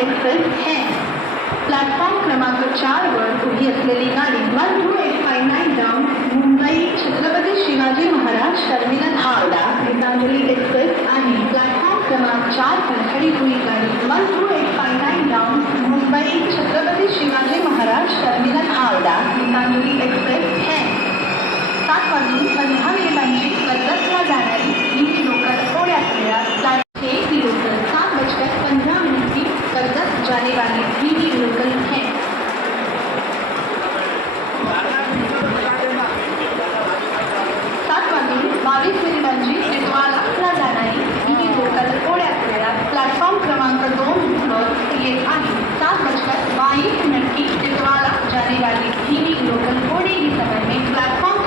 Express है। Platform क्रमांक 4 वर उभी असलेली गाडी 12859 down Mumbai Chhatrapati Shivaji Maharaj terminal Howrah Gitanjali express आणि प्लॅटफॉर्म क्रमांक 4 पर खड़ी हुई गाड़ी 12859 down Mumbai Chhatrapati Shivaji Maharaj terminal Howrah Gitanjali express है। 7:15 कर्जतला जाणारी ही लोकल थोड्याच वेळात ही लोकल 7:15 कर्जत जाने वाली ही लोकल है। 7:22 टिटवाळाला जाणारी ही लोकल थोड्याच वेळात प्लॅटफॉर्म क्रमांक 2 वर येत आहे। 7:22 टिटवाळा जाने वाली ही लोकल थोड़ी ही समय में प्लॅटफॉर्म